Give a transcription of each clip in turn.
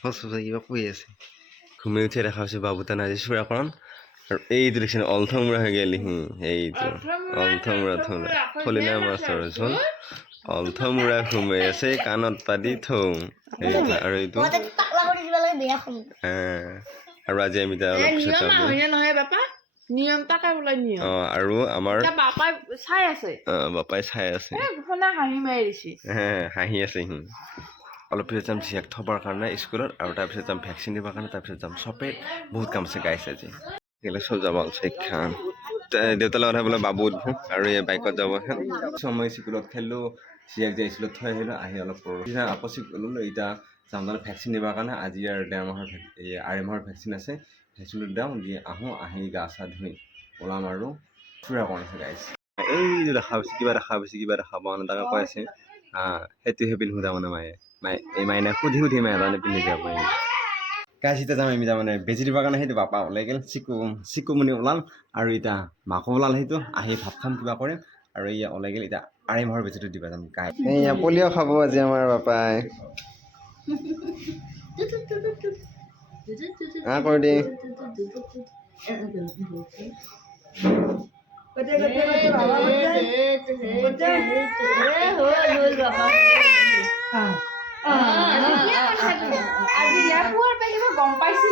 ফচফচাই কিবা কৈ আছে ঘুমি উঠি দেখা পাইছোঁ বাবুতান আজি চূড়াকৰণ আৰু এইটো দেখিছেনে অলথমুৰা হৈ গেলি এইটো অলথমুৰা থলিনা মাছৰ ঝোল অলথমুৰা ঘুমাই আছে কাণত পাতি থওঁ এইটো আৰু এইটো আৰু আজি আমি অলপ পিছত নিয়ম তাকে বোলে নিয়ম আৰু আমাৰ বাপাই চাই আছে হাঁহি আছে অলপ পিছত যাম জীয়াক থবৰ কাৰণে স্কুলত আৰু তাৰপিছত যাম ভেকচিন দিবৰ কাৰণে তাৰপিছত যাম চবে বহুত কাম আছে গাইছে আজি সেইকাৰণে চব যাব খান দেউতাৰ লগত বোলে বাবু উঠো আৰু এই বাইকত যাব মই স্কুলত খেলিলোঁ জীয়াক যে স্কুলত থৈ আহিলোঁ আহি অলপ পঢ়িলোঁ আকৌ স্কুলত এতিয়া যাম তাৰমানে ভেকচিন দিবৰ কাৰণে আজি আৰু 1.5 মাহৰ আঢ়ৈ মাহৰ ভেকচিন আছে ভেকচিনটো দিওঁ দি আহোঁ আহি গা চা ধুই ওলাম আৰু চূড়া কৰিছে গাইছে এইটো দেখা পাইছে কিবা দেখা পোৱা নাই তাকে কৈ আছে সেইটোহে পিন্ধো তাৰমানে মায়ে এই মাইনা সুধি মায়ে তাৰমানে পিন্ধি যাব গাইছ এতিয়া যাম আমি তাৰমানে বেজি দিবৰ কাৰণে সেইটো বাপা ওলাই গ'ল চিকুমনি ওলাল আৰু এতিয়া মাকো ওলাল সেইটো আহি ভাত খাম কিবা কৰিম আৰু এয়া ওলাই গ'ল এতিয়া 2.5 মাহৰ বেজিটো দিবা যাম গাই এয়া পলিঅ' খাব আজি আমাৰ বাপাই কৰি দে গম পাইছি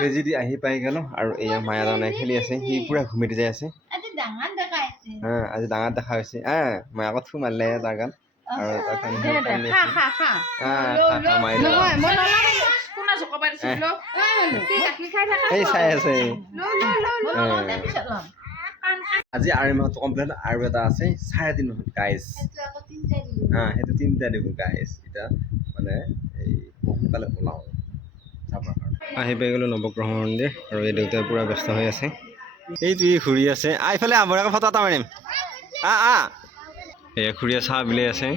বেজি দি আহি পাই গেল আৰু এয়া মায়া তাৰমানে খেলি আছে সি পুৰা ঘুমিতে যাই আছে আজি ডাঙৰ দেখা হৈছে মই আকৌ থু মাৰিলে তাৰ গান আৰু চাই আছে আজি 2.5 মাহটো কমপ্লিট আৰু এটা আছে 3.5 মাহত গাইছ সেইটো 3টা দিব গাইছ এতিয়া মানে এই সোনকালে ওলাওঁ আহি পাই গ'লোঁ নৱগ্ৰহ মন্দিৰ আৰু এই দেউতাই পূৰা ব্যস্ত হৈ আছে এইটো ঘূৰি আছে এইফালে বঢ়িয়াকৈ ফটো এটা মাৰিম এই খুৰীয়ে চাহ বিলাই আছে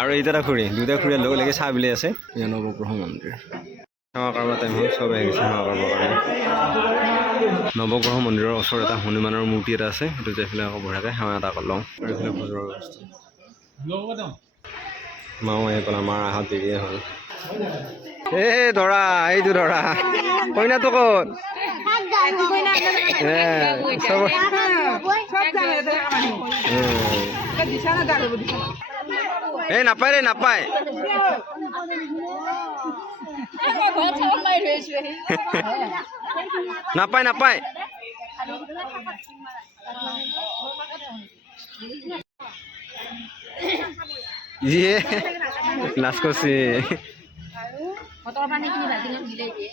আৰু এইটা খুৰী দুটা খুৰীয়ে লগ লাগি চাহ বিলাই আছে এয়া নৱগ্ৰহ মন্দিৰ সেৱা কৰিব টাইম হ'ল চবে আহিছে সেৱা কৰিবৰ কাৰণে নৱগ্ৰহ মন্দিৰৰ ওচৰত এটা হনুমানৰ মূৰ্তি এটা আছে সেইটো যাই পেলাই আকৌ বঢ়িয়াকৈ সেৱা এটা কৰি লওঁ আৰু এইফালে ভোজৰ ব্যৱস্থা মাও আহি পেলাই মাৰ আহাত দেৰিয়ে হ'ল ধৰা এইটো ধৰা কইনাটো ক'ত এই নাপায় ৰে নাপায় নাপায় ইয়ে লাজ কৰিছে মটৰ পানী কিনি ভাজি মিলাই দিয়ে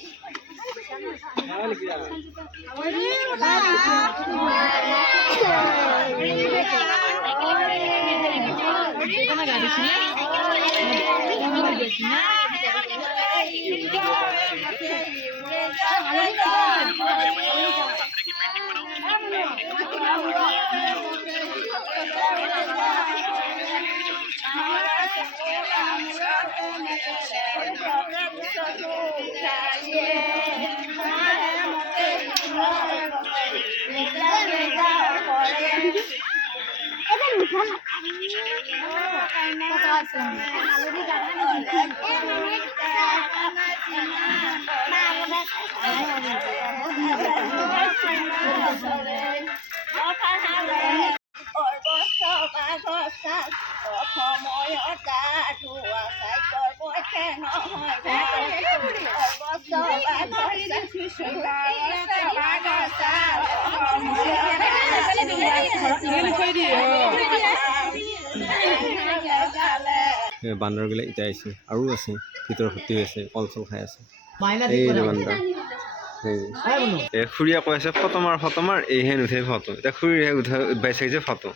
বান্দৰবিলাক এতিয়া আহিছে আৰু আছে ভিতৰত ভৰ্তি হৈ আছে কল চল খাই আছে এই বান্দৰ খুৰীয়ে কৈ আছে ফটো মাৰ এইহে নুঠে ফটো এতিয়া খুৰীহে উঠবাই চাইছে ফটো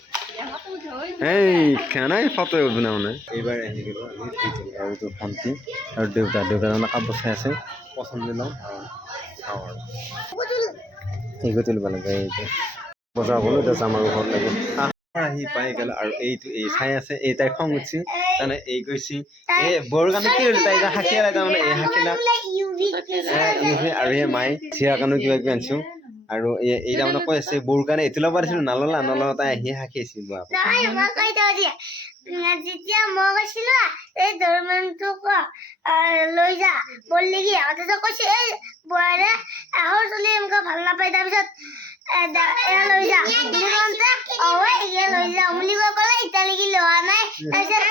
এই নাই ফটো উঠব না মানে এইবাৰ আহি গ'লো আৰু এইটো ভণ্টি আৰু দেউতা তাৰমানে কাপোৰ চাই আছে পচন্দ লওঁ চাওঁ আৰু এইটো তুলিব লাগে এইটো বজাৰ গ'লো এতিয়া যাম আৰু ঘৰত লাগে আহি পাই গ'ল আৰু এইটো এই চাই আছে এই তাই খং উঠছি তাৰমানে এই কৈছি এই বৰ কাৰণে কি হ'ল তাই হাকিয়ালে তাৰমানে এই হাকিলা আৰু এই মাই চিয়াৰ কাৰণে কিবা কিবি আনিছো আৰু এই তাৰমানে কৈ আছে বৰ কাৰণে এইটো ল'ব পাৰিছিলো নল'লা তাই আহি হাকিয়াইছি যেতিয়া মই কৈছিলো এই দৰমানটোক লৈ যা বললি কি সিহঁতে কৈছে এই বোৱাৰে আহৰ চলি এনেকুৱা ভাল নাপায় তাৰপিছত লৈ যা লৈ যা বুলি কৈ ক'লে এতিয়ালৈকে লোৱা নাই তাৰপিছত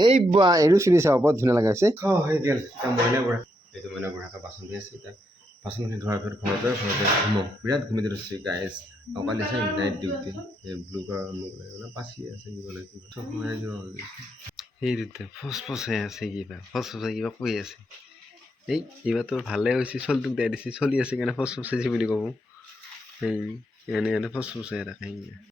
এই বা এইটো চুলি চাব বৰ ধুনীয়া লগা হৈছে হৈ গ'ল এতিয়া মইনা বুঢ়া এইটো মইনা বুঢ়াকে বাচন ধুই আছে এতিয়া বাচনখিনি ধোৱাৰ পিছত ঘৰতে ঘুমাওঁ বিৰাট ঘুমি ধৰিছে গাইজ অকাল দিছে নাইট ডিউটি এই ব্লু কালাৰ মোক লাগে পাচি আছে কিবা কিবা চব সোমাই যোৱা হৈ গৈছে সেইটোতে ফচফচাই আছে কিবা ফচফচাই কিবা কৈ আছে এই এইবাৰ তোৰ ভালে হৈছে চলিটোক দিয়াই দিছে চলি আছে কাৰণে ফচফচাইছে বুলি ক'ব এই এনে ফচফচাই থাকে